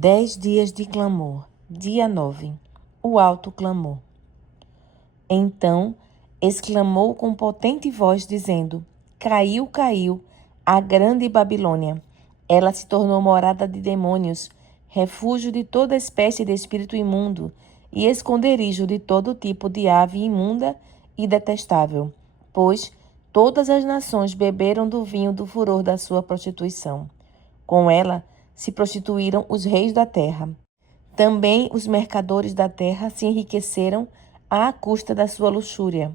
10 dias de clamor. Dia 9. O alto clamor. Então exclamou com potente voz, dizendo: Caiu, caiu a grande Babilônia. Ela se tornou morada de demônios, refúgio de toda espécie de espírito imundo e esconderijo de todo tipo de ave imunda e detestável, pois todas as nações beberam do vinho do furor da sua prostituição. Com ela se prostituíram os reis da terra. Também os mercadores da terra se enriqueceram à custa da sua luxúria.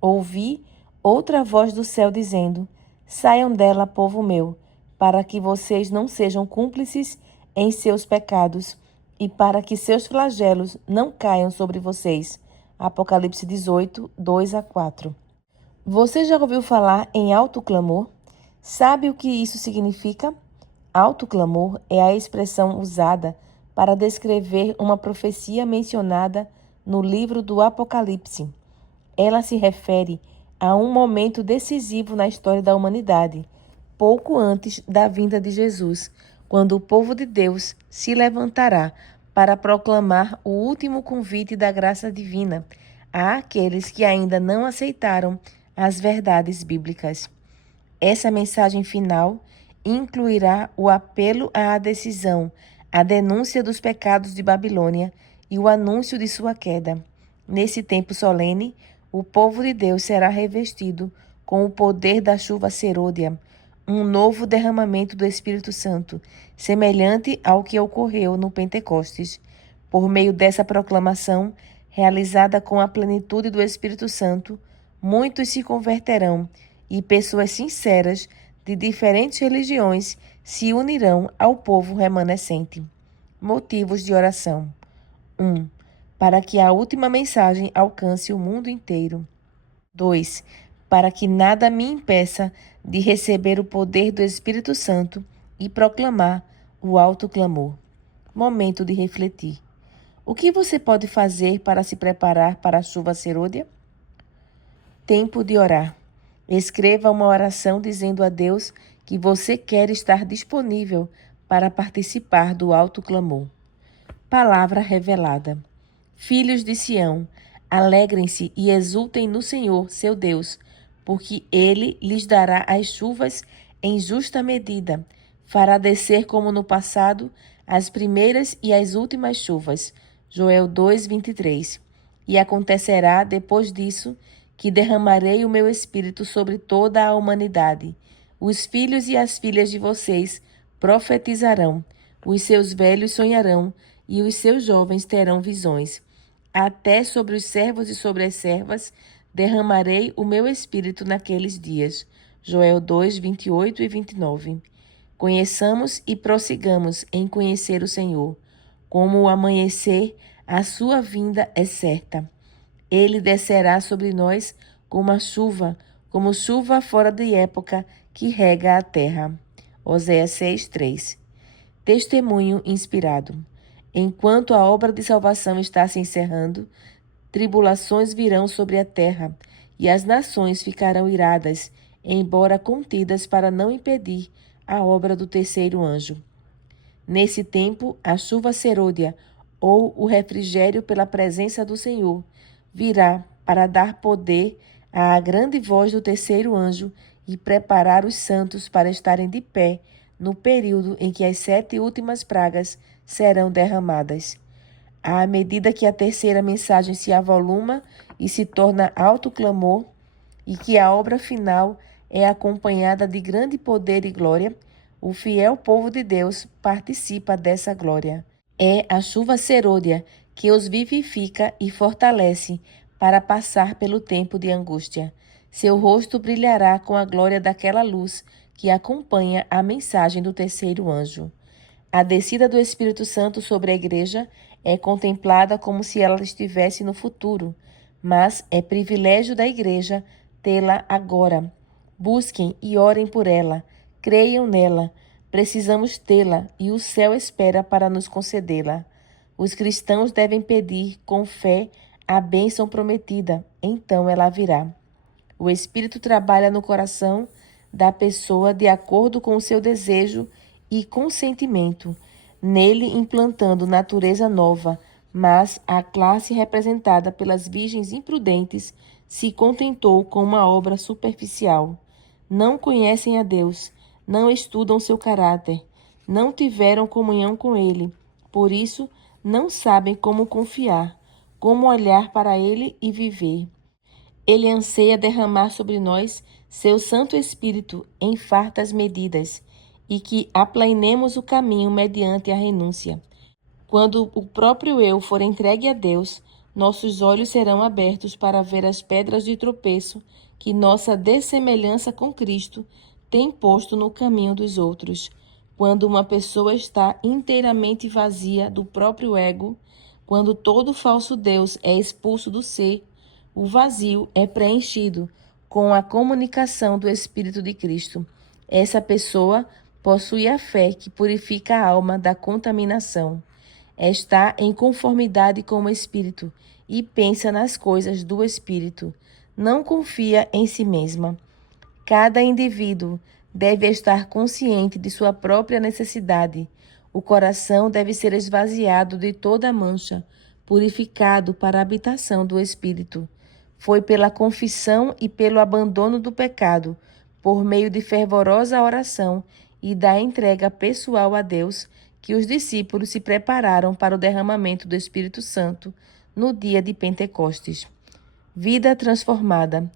Ouvi outra voz do céu dizendo: Saiam dela, povo meu, para que vocês não sejam cúmplices em seus pecados e para que seus flagelos não caiam sobre vocês. Apocalipse 18, 2-4. Você já ouviu falar em alto clamor? Sabe o que isso significa? Alto clamor é a expressão usada para descrever uma profecia mencionada no livro do Apocalipse. Ela se refere a um momento decisivo na história da humanidade, pouco antes da vinda de Jesus, quando o povo de Deus se levantará para proclamar o último convite da graça divina àqueles que ainda não aceitaram as verdades bíblicas. Essa mensagem final incluirá o apelo à decisão, a denúncia dos pecados de Babilônia e o anúncio de sua queda. Nesse tempo solene, o povo de Deus será revestido com o poder da chuva serôdia, um novo derramamento do Espírito Santo, semelhante ao que ocorreu no Pentecostes. Por meio dessa proclamação, realizada com a plenitude do Espírito Santo, muitos se converterão e pessoas sinceras de diferentes religiões se unirão ao povo remanescente. Motivos de oração. 1. Para que a última mensagem alcance o mundo inteiro. 2. Para que nada me impeça de receber o poder do Espírito Santo e proclamar o alto clamor. Momento de refletir. O que você pode fazer para se preparar para a chuva serôdia? Tempo de orar. Escreva uma oração dizendo a Deus que você quer estar disponível para participar do alto clamor. Palavra revelada. Filhos de Sião, alegrem-se e exultem no Senhor, seu Deus, porque Ele lhes dará as chuvas em justa medida, fará descer como no passado as primeiras e as últimas chuvas. Joel 2:23. E acontecerá depois disso que derramarei o meu espírito sobre toda a humanidade. Os filhos e as filhas de vocês profetizarão, os seus velhos sonharão e os seus jovens terão visões. Até sobre os servos e sobre as servas derramarei o meu espírito naqueles dias. Joel 2:28-29. Conheçamos e prossigamos em conhecer o Senhor. Como o amanhecer, a sua vinda é certa. Ele descerá sobre nós como chuva fora de época que rega a terra. Oséias 6:3. Testemunho inspirado. Enquanto a obra de salvação está se encerrando, tribulações virão sobre a terra, e as nações ficarão iradas, embora contidas para não impedir a obra do terceiro anjo. Nesse tempo, a chuva serôdia, ou o refrigério pela presença do Senhor, virá para dar poder à grande voz do terceiro anjo e preparar os santos para estarem de pé no período em que as 7 últimas pragas serão derramadas. À medida que a terceira mensagem se avoluma e se torna alto clamor, e que a obra final é acompanhada de grande poder e glória, o fiel povo de Deus participa dessa glória. É a chuva serôdia que os vivifica e fortalece para passar pelo tempo de angústia. Seu rosto brilhará com a glória daquela luz que acompanha a mensagem do terceiro anjo. A descida do Espírito Santo sobre a igreja é contemplada como se ela estivesse no futuro, mas é privilégio da igreja tê-la agora. Busquem e orem por ela, creiam nela. Precisamos tê-la e o céu espera para nos concedê-la. Os cristãos devem pedir com fé a bênção prometida, então ela virá. O Espírito trabalha no coração da pessoa de acordo com o seu desejo e consentimento. nele implantando natureza nova, mas a classe representada pelas virgens imprudentes se contentou com uma obra superficial. Não conhecem a Deus, não estudam seu caráter, não tiveram comunhão com ele, por isso não sabem como confiar, como olhar para ele e viver. Ele anseia derramar sobre nós seu Santo Espírito em fartas medidas e que aplainemos o caminho mediante a renúncia. Quando o próprio eu for entregue a Deus, nossos olhos serão abertos para ver as pedras de tropeço que nossa dessemelhança com Cristo tem posto no caminho dos outros. Quando uma pessoa está inteiramente vazia do próprio ego, quando todo falso Deus é expulso do ser, o vazio é preenchido com a comunicação do Espírito de Cristo. Essa pessoa possui a fé que purifica a alma da contaminação. Está em conformidade com o Espírito e pensa nas coisas do Espírito. Não confia em si mesma. Cada indivíduo deve estar consciente de sua própria necessidade. O coração deve ser esvaziado de toda mancha, purificado para a habitação do Espírito. Foi pela confissão e pelo abandono do pecado, por meio de fervorosa oração e da entrega pessoal a Deus, que os discípulos se prepararam para o derramamento do Espírito Santo no dia de Pentecostes. Vida transformada.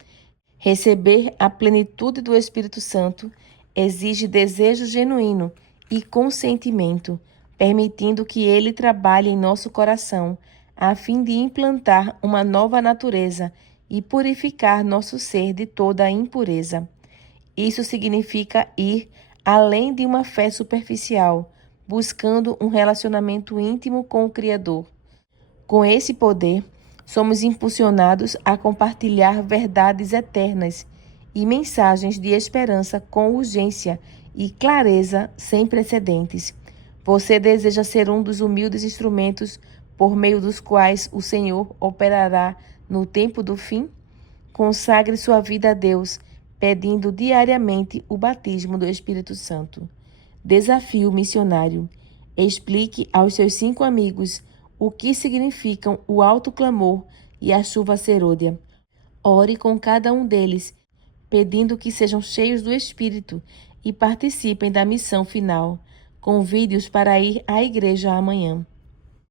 Receber a plenitude do Espírito Santo exige desejo genuíno e consentimento, permitindo que ele trabalhe em nosso coração, a fim de implantar uma nova natureza e purificar nosso ser de toda a impureza. Isso significa ir além de uma fé superficial, buscando um relacionamento íntimo com o Criador. Com esse poder, somos impulsionados a compartilhar verdades eternas e mensagens de esperança com urgência e clareza sem precedentes. Você deseja ser um dos humildes instrumentos por meio dos quais o Senhor operará no tempo do fim? Consagre sua vida a Deus, pedindo diariamente o batismo do Espírito Santo. Desafio missionário. Explique aos seus 5 amigos o que significam o alto clamor e a chuva serôdia. Ore com cada um deles, pedindo que sejam cheios do Espírito e participem da missão final. Convide-os para ir à igreja amanhã.